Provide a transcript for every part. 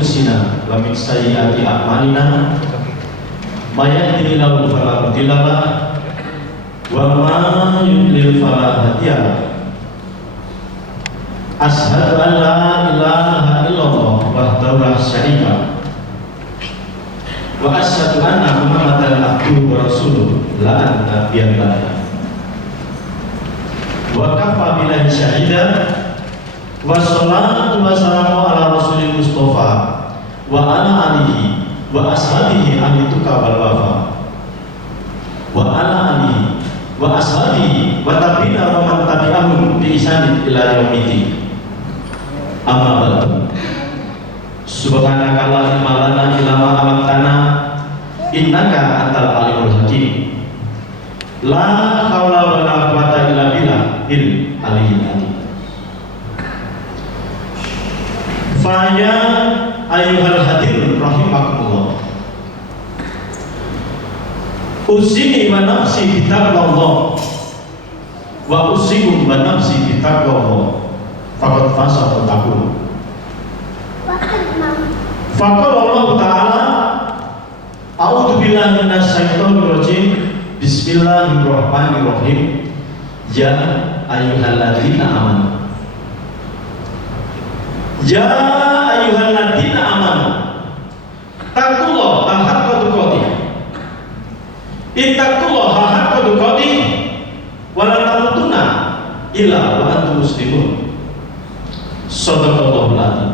أنفسنا ومن سيئات أعمالنا من يهده الله فلا مضل له وما يضلل فلا هادي له أشهد أن لا إله إلا الله وحده لا شريك له وأشهد أن محمدا عبده ورسوله لا نبي بعده وكفى بالله شهيدا wassalatu wassalamu ala rasulil mustafa wa ala alihi wa ashabihi ahli tuqa wal wafa wa ala alihi wa ashabihi wa tabi'ina wa man tabi'ahum bi ihsanin ila yaumil amma ba'du. Subhanaka la ilma lana illa ma 'allamtana innaka antal alimul hakim. La haula wa la quwwata illa billahil aliyyil azim. Faya ayuhal hadir rahimakumullah. Usini wa nafsi bitaqwallah wa usikum wa nafsi bitaqwallah faqad faza taqul. Faqala Allah Ta'ala a'udzu billahi minasy syaithanir rajim. Bismillahirrahmanirrahim. Ya ayyuhalladzina amanu. Ya ayyuhalladzina amanu taqullaha haqqa tuqatih. Ittaqullaha haqqa tuqatih wa la tamutunna illa wa antum muslimun. Shadaqallahul adzim.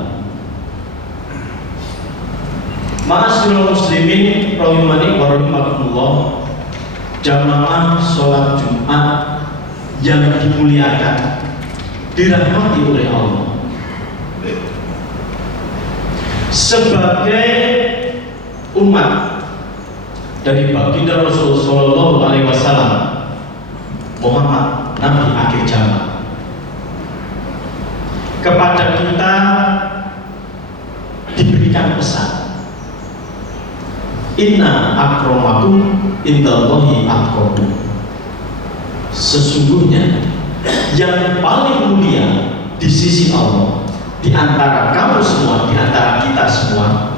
Ma'asyiral muslimin rahimani wa rahimakumullah. Jamaah sholat Jumat yang dimuliakan, dirahmati oleh Allah. Sebagai umat dari baginda Rasul Sallallahu Alaihi Wasallam, Muhammad Nabi akhir zaman, kepada kita diberikan pesan: Inna akramakum indallahi atqakum. Sesungguhnya yang paling mulia di sisi Allah di antara kamu semua, di antara kita semua,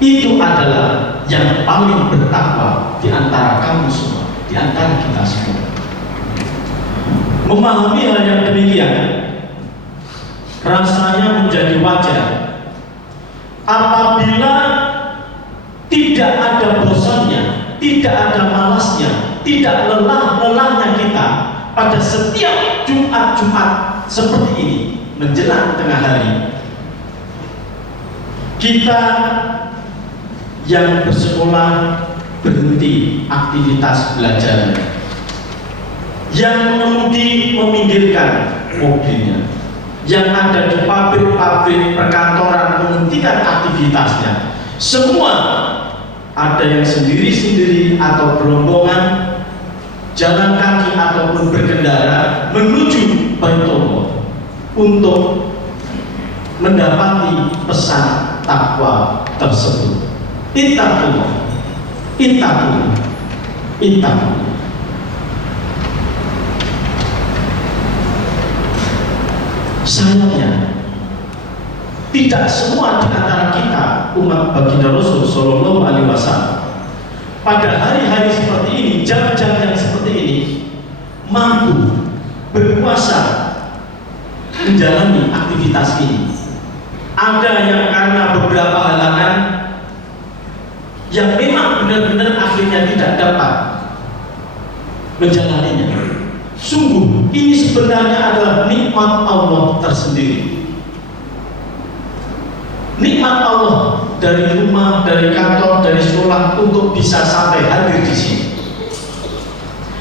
itu adalah yang paling bertakwa di antara kamu semua, di antara kita semua. Memahami hal yang demikian rasanya menjadi wajar apabila tidak ada bosannya, tidak ada malasnya, tidak lelah-lelahnya kita pada setiap Jumat-Jumat seperti ini menjelang tengah hari, kita yang bersekolah berhenti aktivitas belajar, yang mengemudi meminggirkan mobilnya, yang ada di pabrik-pabrik perkantoran menghentikan aktivitasnya. Semua ada yang sendiri-sendiri atau berombongan, jalan kaki ataupun berkendara menuju Baitullah untuk mendapati pesan takwa tersebut. Ittaqullah, ittaqullah, ittaqullah. Sayangnya tidak semua di antara kita umat baginda Rasul Sallallahu Alaihi Wasallam pada hari-hari seperti ini, jam-jam yang seperti ini mampu berpuasa menjalani aktivitas ini. Ada yang karena beberapa halangan yang memang benar-benar akhirnya tidak dapat menjalaninya. Sungguh ini sebenarnya adalah nikmat Allah tersendiri. Nikmat Allah dari rumah, dari kantor, dari sekolah untuk bisa sampai hadir di sini.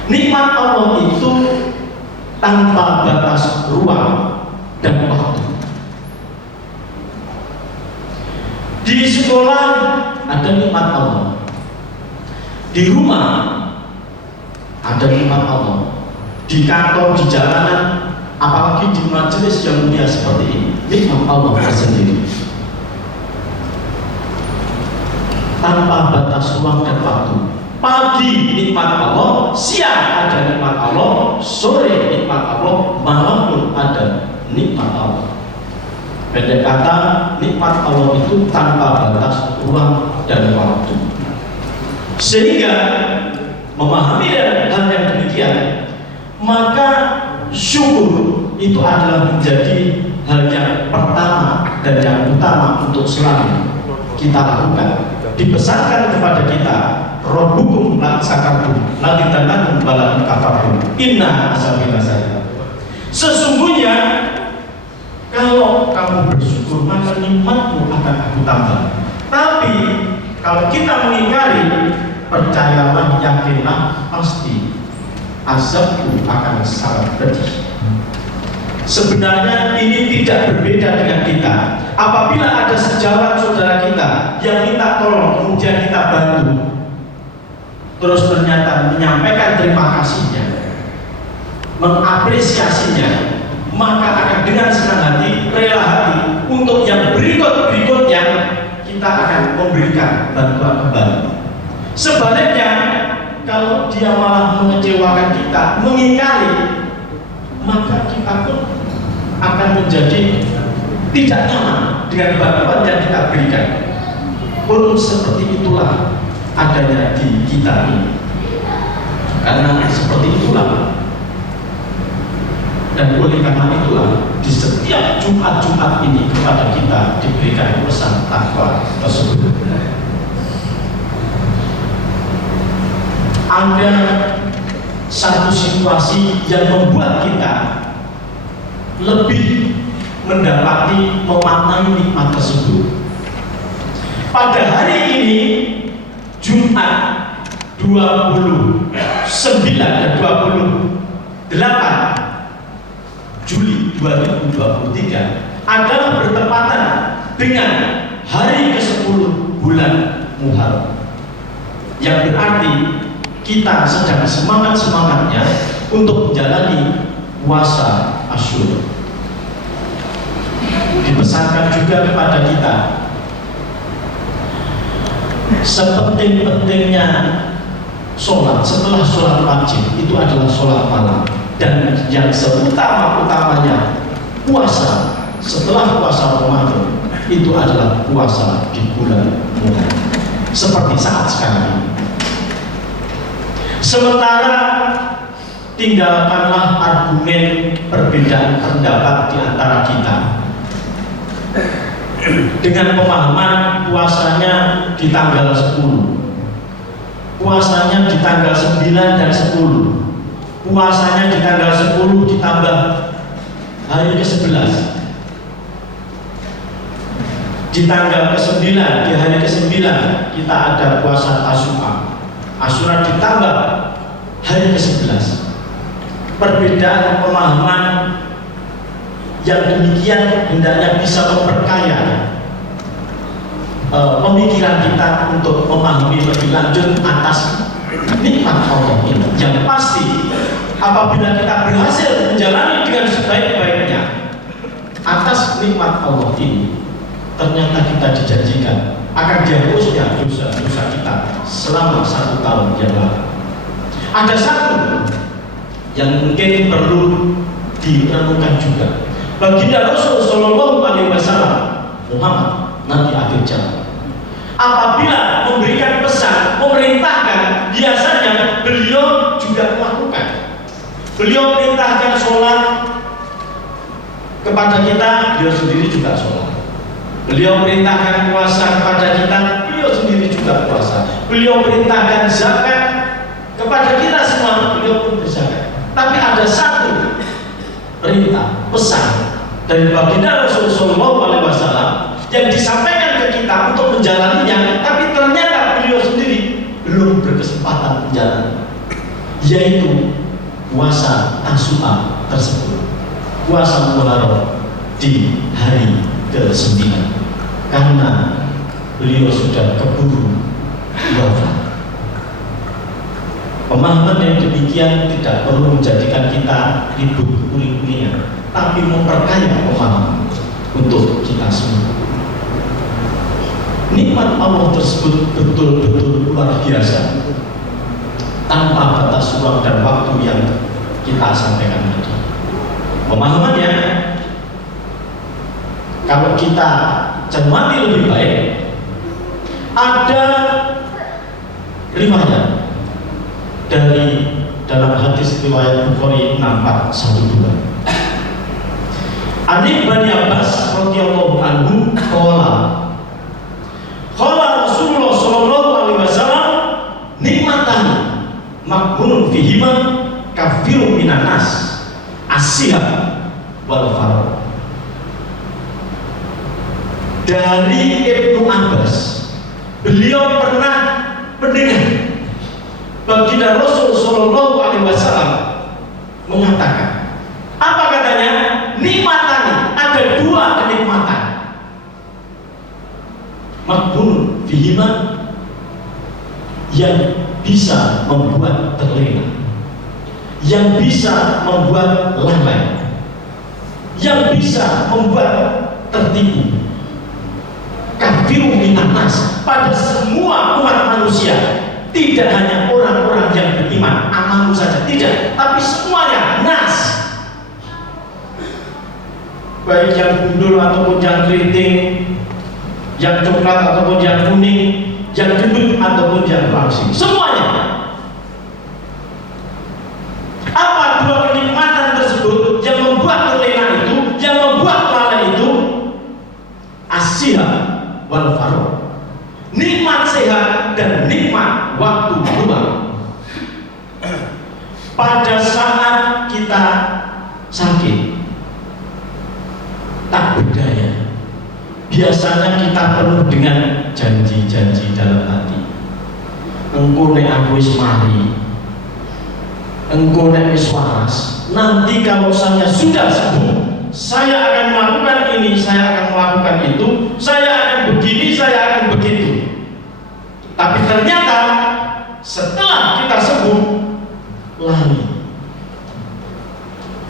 Nikmat Allah itu tanpa batas ruang dan waktu. Di sekolah ada nikmat Allah, di rumah ada nikmat Allah, di kantor, di jalanan, apalagi di majelis yang mulia seperti ini, nikmat Allah tersendiri. Tanpa batas ruang dan waktu. Pagi nikmat Allah, siang ada nikmat Allah, sore nikmat Allah, malam pun ada nikmat Allah. Pendek kata, nikmat Allah itu tanpa batas ruang dan waktu. Sehingga memahami hal yang demikian, maka syukur itu adalah menjadi hal yang pertama dan yang utama untuk selalu kita lakukan. Dipesankan kepada kita, Rabbukum la sakartum la titananum bala kafartum inna asabila saya. Sesungguhnya kalau kamu bersyukur maka nikmatmu akan aku tambah. Tapi kalau kita mengingkari, percayalah, yakinlah, pasti azabku akan sangat pedih. Sebenarnya ini tidak berbeda dengan kita. Apabila ada sejawat saudara kita yang minta tolong, kemudian kita bantu, terus ternyata menyampaikan terima kasihnya, mengapresiasinya, maka akan dengan senang hati, rela hati untuk yang berikutnya kita akan memberikan bantuan kembali. Sebaliknya, kalau dia malah mengecewakan kita, mengingkari, maka kita pun akan menjadi tidak nyaman dengan bantuan yang kita berikan. Pun seperti itulah adanya di kita ini. Karena seperti itulah, dan oleh karena itulah di setiap Jumat-Jumat ini kepada kita diberikan pesan takwa tersebut. Ada satu situasi yang membuat kita lebih mendapati memaknai nikmat tersebut. Pada hari ini Jumat 29 dan 28 Juli 2023 adalah bertepatan dengan hari ke-10 bulan Muharram, yang berarti kita sedang semangat-semangatnya untuk menjalani puasa Asyura. Dipesankan juga kepada kita, sepenting-pentingnya sholat setelah sholat wajib itu adalah sholat malam, dan yang seutama-utamanya puasa setelah puasa Ramadan itu adalah puasa di bulan Muharram, seperti saat sekarang ini. Sementara tinggalkanlah argumen perbedaan pendapat di antara kita dengan pemahaman puasanya di tanggal 10, puasanya di tanggal 9 dan 10, puasanya di tanggal 10 ditambah hari ke-11, di tanggal ke-9, di hari ke-9 kita ada puasa Asyura ditambah hari ke-11. Perbedaan pemahaman yang demikian hendaknya bisa memperkaya pemikiran kita untuk memahami lebih lanjut atas nikmat Allah ini. Yang pasti apabila kita berhasil menjalani dengan sebaik-baiknya atas nikmat Allah ini, ternyata kita dijanjikan akan dihapusnya dosa-dosa kita selama 1 tahun yang lalu. Ada satu yang mungkin perlu direnungkan juga. Baginda Rasul Shallallahu Alaihi Wasallam, Muhammad Nabi akhir zaman, apabila memberikan pesan, memerintahkan, biasanya beliau juga melakukan. Beliau perintahkan sholat kepada kita, beliau sendiri juga sholat. Beliau perintahkan puasa kepada kita, beliau sendiri juga puasa. Beliau perintahkan zakat kepada kita semua, beliau pun berzakat. Tapi ada satu perintah, pesan dari baginda Rasulullah SAW yang disampaikan ke kita untuk menjalaninya, tapi ternyata beliau sendiri belum berkesempatan menjalani, yaitu puasa Tasyu'a tersebut, puasa Muharram di hari ke-9, karena beliau sudah keburu wafat. Pemahaman yang demikian tidak perlu menjadikan kita ribut kuling-kulingnya, tapi memperkaya pemahaman untuk kita semua. Nikmat Allah tersebut betul-betul luar biasa, tanpa batas ruang dan waktu yang kita sampaikan tadi. Pemahamannya, kalau kita cermati lebih baik, ada riwayat dari dalam hadis riwayat Bukhari 6412. Ani Bani Abbas radhiyallahu anhu qala Rasulullah sallallahu alaihi wasallam nikmatan makbulun fihima kafirun minan nas asihab wal farah. Dari Ibnu Abbas, beliau pernah mendengar baginda Rasul sallallahu alaihi wasallam mengatakan, apa katanya? Nikmatan, ada dua kenikmatan. Makbul fihima, yang bisa membuat terlena, yang bisa membuat lalai, yang bisa membuat tertipu. Kafirun minan nas, pada semua umat manusia, tidak hanya orang-orang yang beriman, amanu saja, tidak, tapi semuanya nas. Baik yang gundul ataupun yang keriting, yang coklat ataupun yang kuning, yang gendut ataupun yang langsing, semuanya. Apa dua kenikmatan tersebut yang membuat terlena itu, yang membuat lalai itu? Asyihah wal farah, nikmat sehat dan nikmat waktu luang. Pada saat kita sakit, tak berdaya, biasanya kita penuh dengan janji-janji dalam hati. Engko nek aku wis mari, engko nek wis waras, nanti kalau saya sudah sembuh, saya akan melakukan ini, saya akan melakukan itu, saya akan begini, saya akan begitu. Tapi ternyata setelah kita sembuh, lari.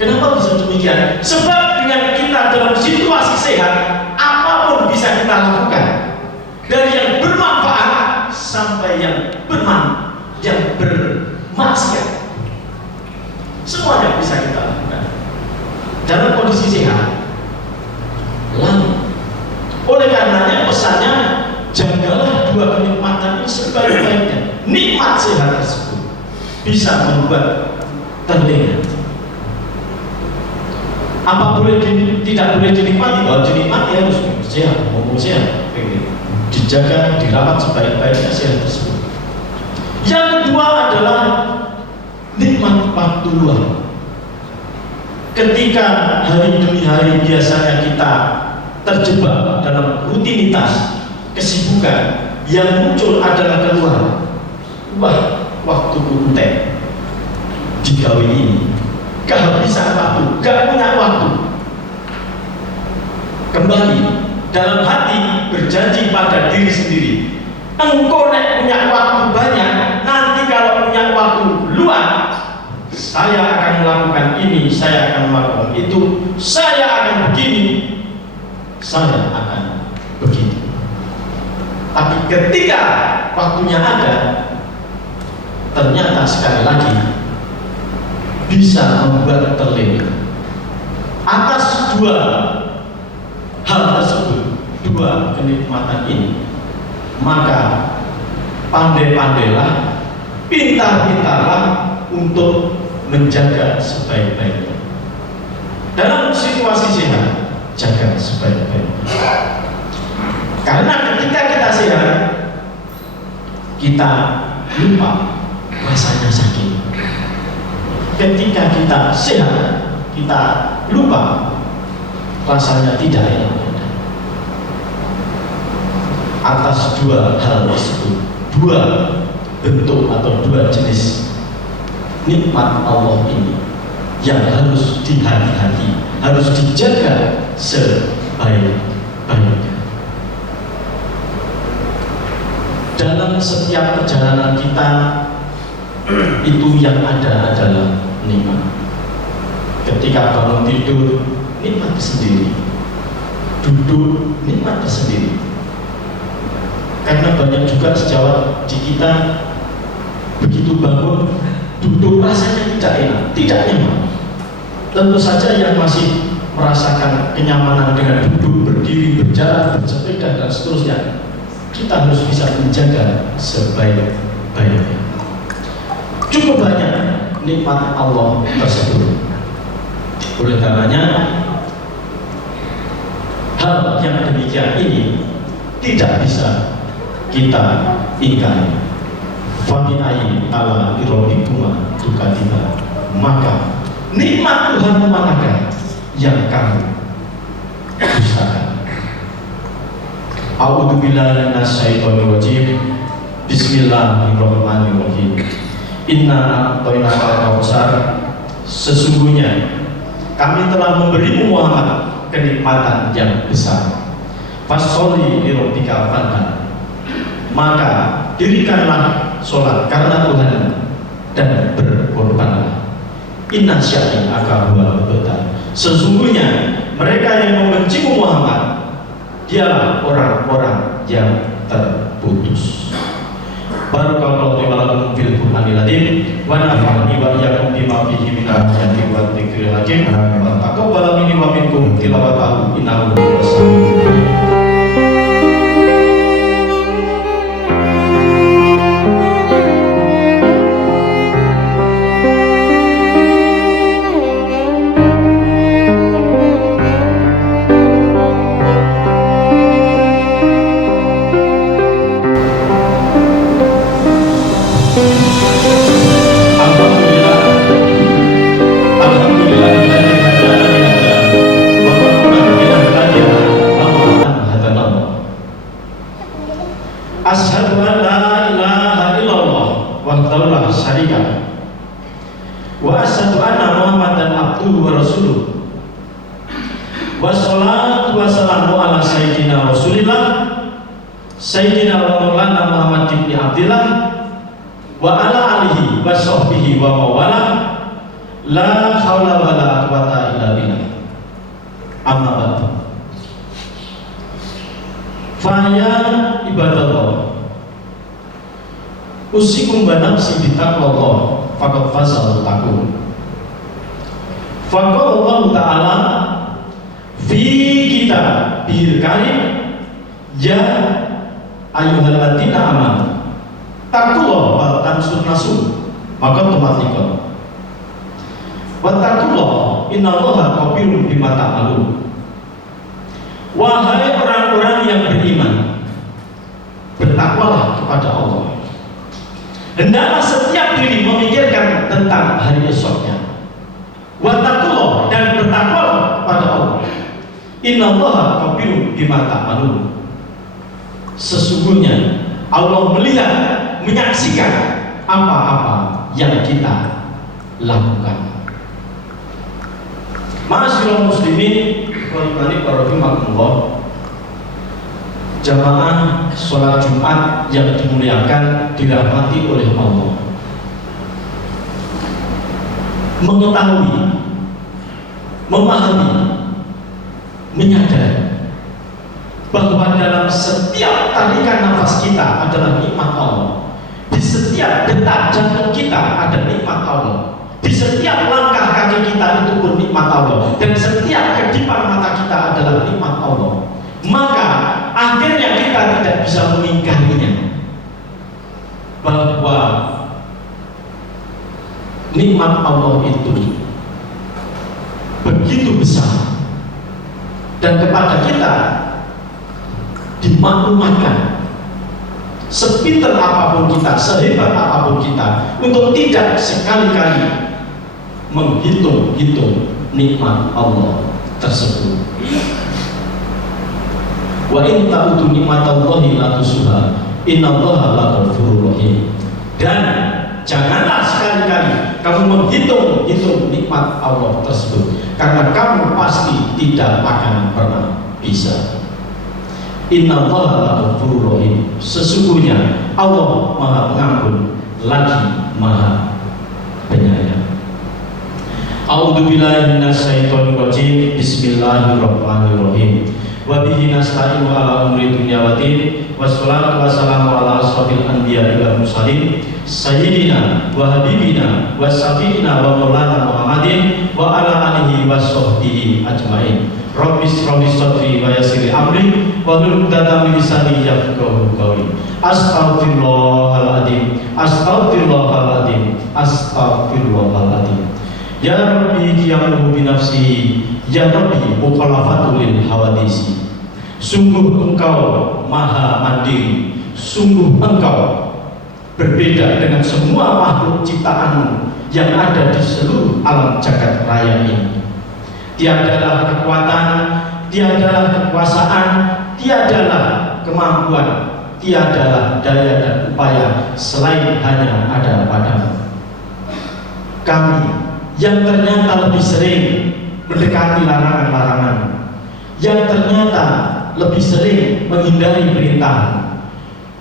Kenapa bisa demikian? Sebab dengan kita dalam situasi sehat, apapun bisa kita lakukan, dari yang bermanfaat sampai yang bermaksiat, semuanya bisa kita lakukan dalam kondisi sehat. Lalu, oleh karenanya pesannya, jagalah dua kenikmatan ini sebaik-baiknya. Nikmat sehat tersebut bisa membuat terlena. Apa tidak boleh dinikmati? Kalau dinikmati harus sehat, ngomong sehat, dijaga, dirawat sebaik-baiknya sehat tersebut. Yang kedua adalah nikmat waktu luang. Ketika hari demi hari biasanya kita terjebak dalam rutinitas kesibukan, yang muncul adalah keluar, wah, waktuku entek digawe ini, kehabisan waktu, gak punya waktu. Kembali dalam hati berjanji pada diri sendiri, engkau nek punya waktu banyak, nanti kalau punya waktu luang, saya akan melakukan ini, saya akan melakukan itu, saya akan begini, saya akan begitu. Tapi ketika waktunya ada, ternyata sekali lagi bisa membuat terlena. Atas dua hal tersebut, dua kenikmatan ini, maka pandai-pandailah, pintar-pintarlah untuk menjaga sebaik-baiknya. Dalam situasi sehat, jaga sebaik-baiknya. Karena ketika kita sehat, kita lupa rasanya sakit. Ketika kita sehat, kita lupa rasanya tidak enak. Atas dua hal tersebut, dua bentuk atau dua jenis nikmat Allah ini yang harus dihati-hati, harus dijaga sebaik-baiknya. Dalam setiap perjalanan kita, itu yang ada adalah nikmat. Ketika bangun tidur, nikmat sendiri. Duduk, nikmat sendiri. Karena banyak juga sejawat di kita, begitu bangun, duduk rasanya tidak enak, tidak nyaman. Tentu saja yang masih merasakan kenyamanan dengan duduk, berdiri, berjalan, bersepeda dan seterusnya, kita harus bisa menjaga sebaik-baiknya. Cukup banyak nikmat Allah tersebut. Oleh karenanya, hal yang demikian ini tidak bisa kita ingkari. Faminai ala irobikuma tukatiba, maka nikmat Tuhan manakah yang kamu dustakan? A'udzubillahi minasyaitonirrajim. Bismillahirrahmanirrahim. Inna a'tainakal kautsar, sesungguhnya kami telah memberimu Muhammad kenikmatan yang besar. Fasholli li rabbika wanhar, maka dirikanlah sholat karena Tuhan dan berkorbanlah. Inna syani'aka huwal abtar, sesungguhnya mereka yang membencimu Muhammad dialah orang-orang yang terputus. Barakallahu li wa lakum fil Qur'anil azim wa nafa'ani wa iyyakum bima fihi minal ayati wa dzikril hakim wa taqabbal minni wa minkum tilawatahu innahu was-sami'ul alim. Asyhadu an la ilaha illallah wahdahu la syarika lah wa asyhadu anna Muhammadan abduhu wa rasuluh wa sholatu wa salamu ala sayyidina Rasulillah sayyidina wa maulana Muhammad ibn Abdillah wa ala alihi wa sahbihi wa mawala la haula wa la quwata illa billah. Amma ba'du. Faya ibadallah, usikum wa nafsi bitaqwallah faqad fazal taqun. Faqala Allah Ta'ala fi kitabihil karim, ya ayyuhalladzina amanu taqullaha wa tansur nasul, maka tumatikon wa taqullaha innallaha khabirun bima ta'malun. Wahai orang-orang yang beriman, bertakwalah kepada Allah. Hendaklah setiap diri memikirkan tentang hari esoknya. Wattaqullah, dan bertakwalah kepada Allah. Innallaha khabirun bima ta'malun. Sesungguhnya Allah melihat, menyaksikan apa-apa yang kita lakukan. Ma'asyiral muslimin jamaah sholat Jumat yang dimuliakan, dirahmati oleh Allah, mengetahui, memahami, menyadari bahwa dalam setiap tarikan nafas kita adalah nikmat Allah, di setiap detak jantung kita ada nikmat Allah, di setiap langkah kaki kita itu pun nikmat Allah, dan setiap kedipan mata kita adalah nikmat Allah. Maka akhirnya kita tidak bisa mengingkarinya, bahwa nikmat Allah itu begitu besar, dan kepada kita dimaklumatkan sepinter apapun kita, sehebat apapun kita, untuk tidak sekali-kali menghitung-hitung nikmat Allah tersebut. Wa in ta'udu nikmatallahi la tusuha innallaha laghafurur rahim. Dan janganlah sekali-kali kamu menghitung-hitung nikmat Allah tersebut, karena kamu pasti tidak akan pernah bisa. Innallaha laghafurur rahim, sesungguhnya Allah Maha Pengampun lagi Maha Penyayang. A'udzubillahi minasyaitonirrajim. Bismillahirrahmanirrahim. wa bihi nasta'inu ala umuri dunya wa din. Wassalatu wassalamu ala asrofil anbiya wal mursalin sayyidina wa habibina wa syafi'ina wa maulana Muhammadin wa ala alihi wa sahbihi ajmain. Rabbis rabbi sadri wa yassir amri wa hlul 'uqdatam min lisani yafqahu qawli. Astaghfirullahaladzim, astaghfirullahaladzim, astaghfirullahaladzim. Ya Rabbi qiyamuhu bi nafsihi, ya Rabbi mukhallafatul lil hawadisi. Sungguh Engkau maha mandiri, sungguh Engkau berbeda dengan semua makhluk ciptaan-Mu yang ada di seluruh alam jagat raya ini. Tiadalah kekuatan, tiadalah kekuasaan, tiadalah kemampuan, tiadalah daya dan upaya selain hanya ada padamu. Kami yang ternyata lebih sering mendekati larangan-larangan, yang ternyata lebih sering menghindari perintah,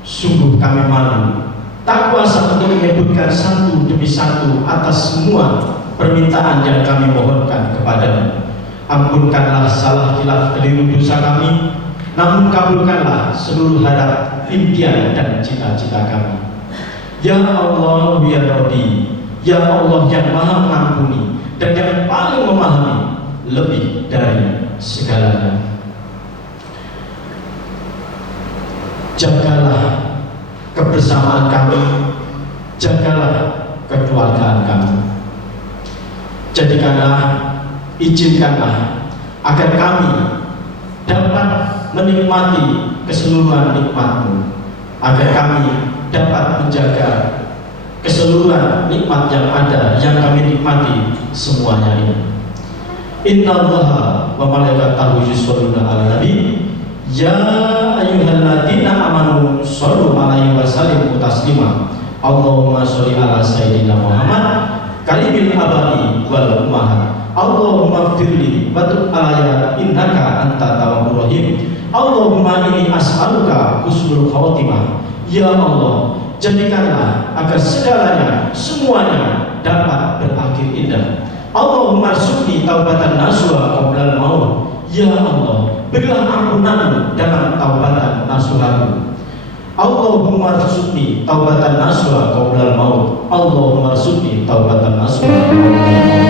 sungguh kami malu, tak kuasa untuk menyebutkan satu demi satu atas semua permintaan yang kami mohonkan kepadamu. Ampunkanlah salah khilaf keliru dosa kami, namun kabulkanlah seluruh harap, impian dan cita-cita kami. Ya Allah, ya Rabbi, ya Allah yang maha mengampuni dan yang paling memahami lebih dari segalanya. Jagalah kebersamaan kami, jagalah kekeluargaan kami. Jadikanlah, izinkanlah agar kami dapat menikmati keseluruhan nikmat-Mu, agar kami dapat menjaga keseluruhan nikmat yang ada yang kami nikmati semuanya ini. Innallaha wa malaikatahu yusholluna 'alan nabi ya ayyuhalladzina amanu shollu 'alaihi wa sallimu taslima. Allahumma sholli ala sayyidina Muhammad kalimil abai wal ummahat. Allahumma firli wa tub alayya innaka anta tawwabur rahim. Allahumma inni as'aluka husnul khawatimah. Ya Allah, jadikanlah agar segalanya, semuanya dapat berakhir indah. Allahumma rzuqni taubatan nasuha qoblal maut. Ya Allah, berilah ampunan dalam taubatan nasuhaku. Allahumma rzuqni taubatan nasuha qoblal maut. Allahumma rzuqni taubatan nasuha qoblal maut.